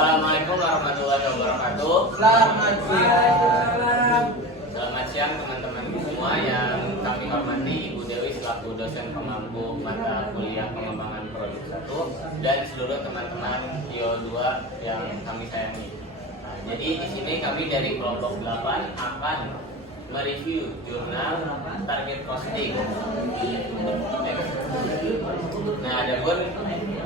Assalamualaikum warahmatullahi wabarakatuh. Selamat siang. Selamat siang teman-teman semua yang kami hormati Ibu Dewi selaku dosen pemangku mata kuliah pengembangan produk 1 dan seluruh teman-teman IO 2 yang kami sayangi. Nah, jadi di sini kami dari kelompok 8 akan mereview jurnal target costing. Nah, ada pun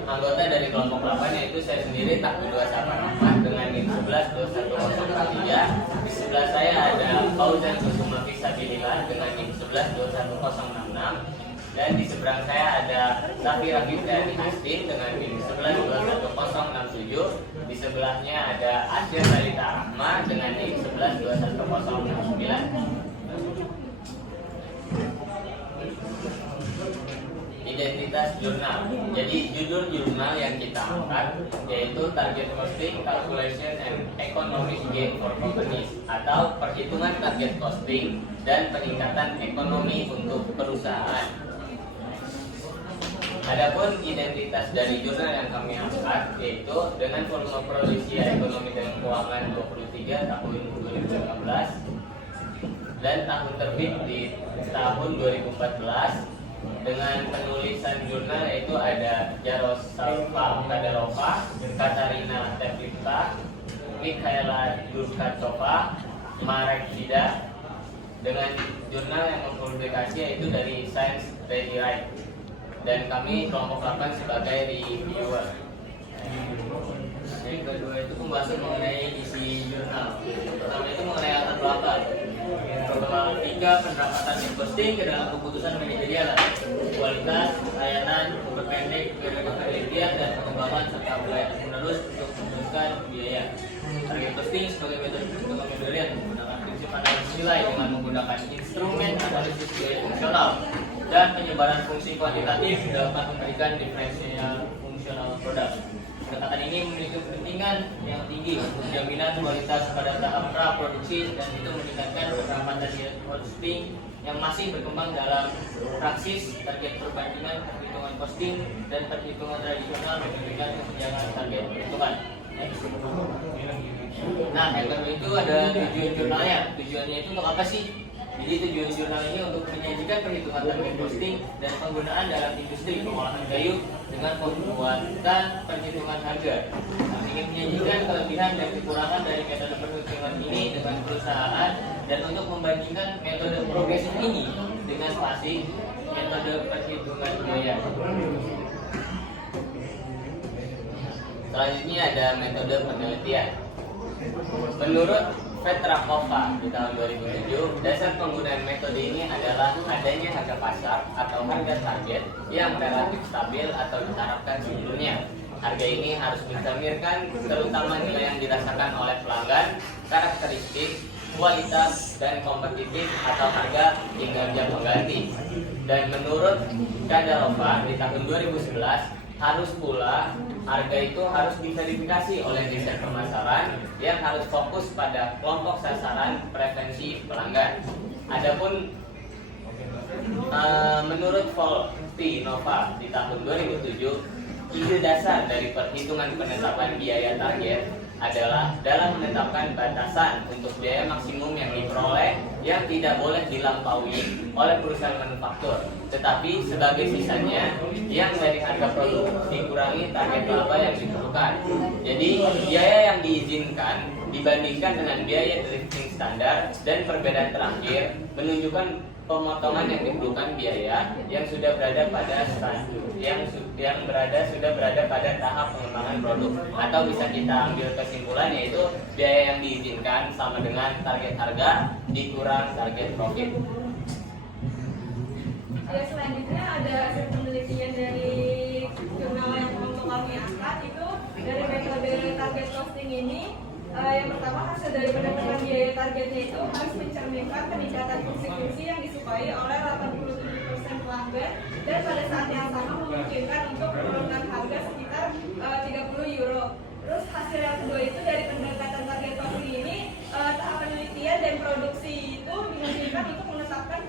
anggota dari kelompok 8 yaitu saya sendiri Takwi 284 dengan NIM 112103. Di sebelah saya ada Fauzan Kusuma Fisabilillah dengan NIM 112166. Dan di seberang saya ada Safira Fitriani Hastin dengan NIM 11211067. Di sebelahnya ada Asya Salita Rahma dengan NIM 11211069. Identitas jurnal. Jadi judul jurnal yang kita angkat yaitu Target Costing Calculation and Economic Gain for Companies atau perhitungan target costing dan peningkatan ekonomi untuk perusahaan. Adapun identitas dari jurnal yang kami angkat yaitu dengan volume produksi ekonomi dan keuangan 23 tahun 2015 dan tahun terbit di tahun 2014 dengan penulisan jurnal yaitu ada Jaroslava Kadarova, Katarina Teplivka, Mikhaela Durkachova, Marek Vida dengan jurnal yang mempublikasi yaitu dari Science Ready Write dan kami kelompok 8 sebagai reviewer. Yang kedua itu pembahasan mengenai isi jurnal. Pertama itu mengenai latar belakang. Problematika penerapan target costing ke dalam keputusan manajerial, kualitas layanan, memperpendek periode penelitian dan pengembangan serta pelayanan penerus untuk meneruskan biaya. Target costing sebagai metode perhitungan modern menggunakan prinsip analisis nilai dengan menggunakan instrumen analisis biaya fungsional dan penyebaran fungsi kuantitatif dapat memberikan diferensial fungsional produk. Pendekatan ini memiliki kepentingan yang tinggi untuk jaminan kualitas pada tahap pra-produksi dan itu meningkatkan penerapan target costing yang masih berkembang dalam praksis target perbandingan perhitungan costing dan perhitungan tradisional memberikan kesenjangan target perhitungan. Nah, yang kedua itu ada tujuan jurnalnya. Tujuannya itu untuk apa sih? Jadi tujuan jurnal ini untuk menyajikan perhitungan target costing dan penggunaan dalam industri pengolahan kayu dengan pembuatan perhitungan harga. Kami ingin menyajikan kelebihan dan kekurangan dari metode perhitungan ini dengan perusahaan dan untuk membandingkan metode progresif ini dengan spasi metode perhitungan biaya. Selanjutnya ada metode penelitian. Menurut Petrakova di tahun 2007, dasar penggunaan metode ini adalah adanya harga pasar atau harga target yang relatif stabil atau diharapkan sebelumnya. Harga ini harus mencerminkan terutama nilai yang dirasakan oleh pelanggan, karakteristik, kualitas, dan kompetitif atau harga kinerja pengganti. Dan menurut Kadarova di tahun 2011, harus pula harga itu harus diverifikasi oleh desain pemasaran yang harus fokus pada kelompok sasaran preferensi pelanggan. Adapun menurut Voltinova di tahun 2007, ide dasar dari perhitungan penetapan biaya target adalah dalam menetapkan batasan untuk biaya maksimum yang diperoleh yang tidak boleh dilampaui oleh perusahaan manufaktur, tetapi sebagai sisanya yang dari harga produk dikurangi target laba yang diperlukan. Jadi biaya yang diizinkan dibandingkan dengan biaya drifting standar dan perbedaan terakhir menunjukkan pemotongan yang diperlukan biaya yang sudah berada pada sudah berada pada tahap pengembangan produk, atau bisa kita ambil kesimpulan yaitu biaya yang diizinkan sama dengan target harga dikurang target profit. Ya, selanjutnya ada hasil penelitian dari jurnal yang untuk kami angkat itu dari metode target costing ini. Yang pertama, hasil dari penetapan biaya targetnya itu harus mencerminkan peningkatan fungsi-fungsi yang disukai oleh 87% pelanggan dan pada saat yang sama memungkinkan untuk menurunkan harga sekitar 30 euro. Terus hasil yang kedua itu dari pendekatan target costing ini, tahap penelitian dan produksi itu dimungkinkan untuk menetapkan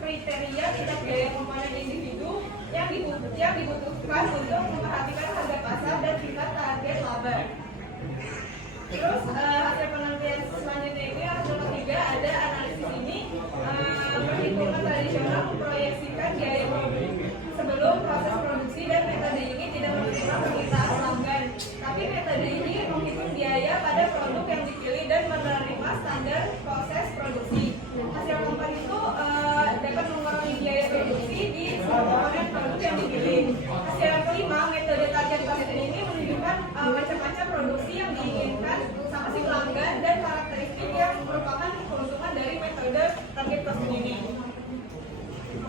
kriteria tingkat biaya komponen individu yang dibutuhkan untuk memperhatikan harga pasar dan tingkat target laba. Terus hasil penelitian selanjutnya ini hasil ketiga ada analisis ini perhitungan tradisional memproyeksikan biaya produk sebelum proses produksi dan metode ini tidak menerima permintaan pelanggan. Tapi metode ini menghitung biaya pada produk yang dipilih dan menerima standar proses produksi. Hasil keempat itu dapat mengurangi biaya produksi di semua komponen produk yang dipilih. Hasil yang kelima, metode target costing ini menunjukkan macam-macam produksi yang diinginkan sama si pelanggan dan karakteristik yang merupakan keuntungan dari metode target costing ini.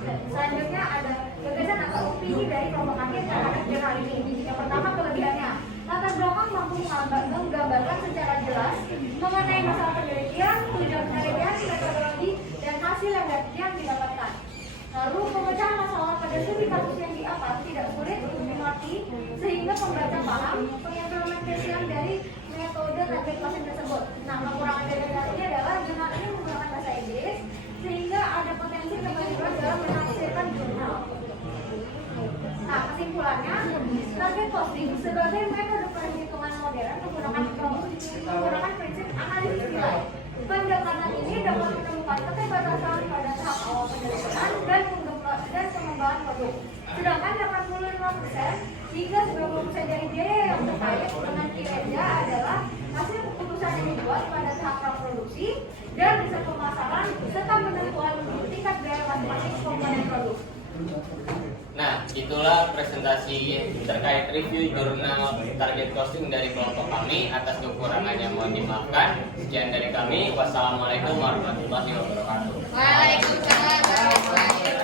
Selanjutnya ada gagasan atau opini dari kelompok akhir terhadap jurnal ini. Yang pertama, kelebihannya. Latar belakang mampu menggambarkan secara jelas mengenai masalah penelitian, tujuan penelitian, metodologi, dan hasil yang didapatkan. Lalu, pemecahan masalah pada studi kasus yang di atas tidak sulit untuk dimengerti sehingga pembaca paham pengimplementasian dari metode target costing tersebut. Nah, kekurangan dari jurnal ini adalah jurnal ini menggunakan bahasa Inggris sehingga ada potensi kebalikan dalam menafsirkan jurnal. Nah, kesimpulannya, target costing sebagai metode perhitungan modern menggunakan prinsip analisis nilai. Pendekatan ini dapat menemukan keterbatasan pada tahap awal penelitian dan pengembangan produk. Sedangkan 85% hingga 90% dari biaya yang terkait dengan kinerja adalah hasil keputusan yang dibuat pada tahap praproduksi dan riset pemasaran serta penentuan tingkat biaya masing-masing komponen produk. Nah, itulah presentasi terkait review jurnal target costing dari kelompok kami. Atas kekurangannya mohon dimaafkan. Sekian dari kami. Wassalamualaikum warahmatullahi wabarakatuh. Waalaikumsalam warahmatullahi wabarakatuh.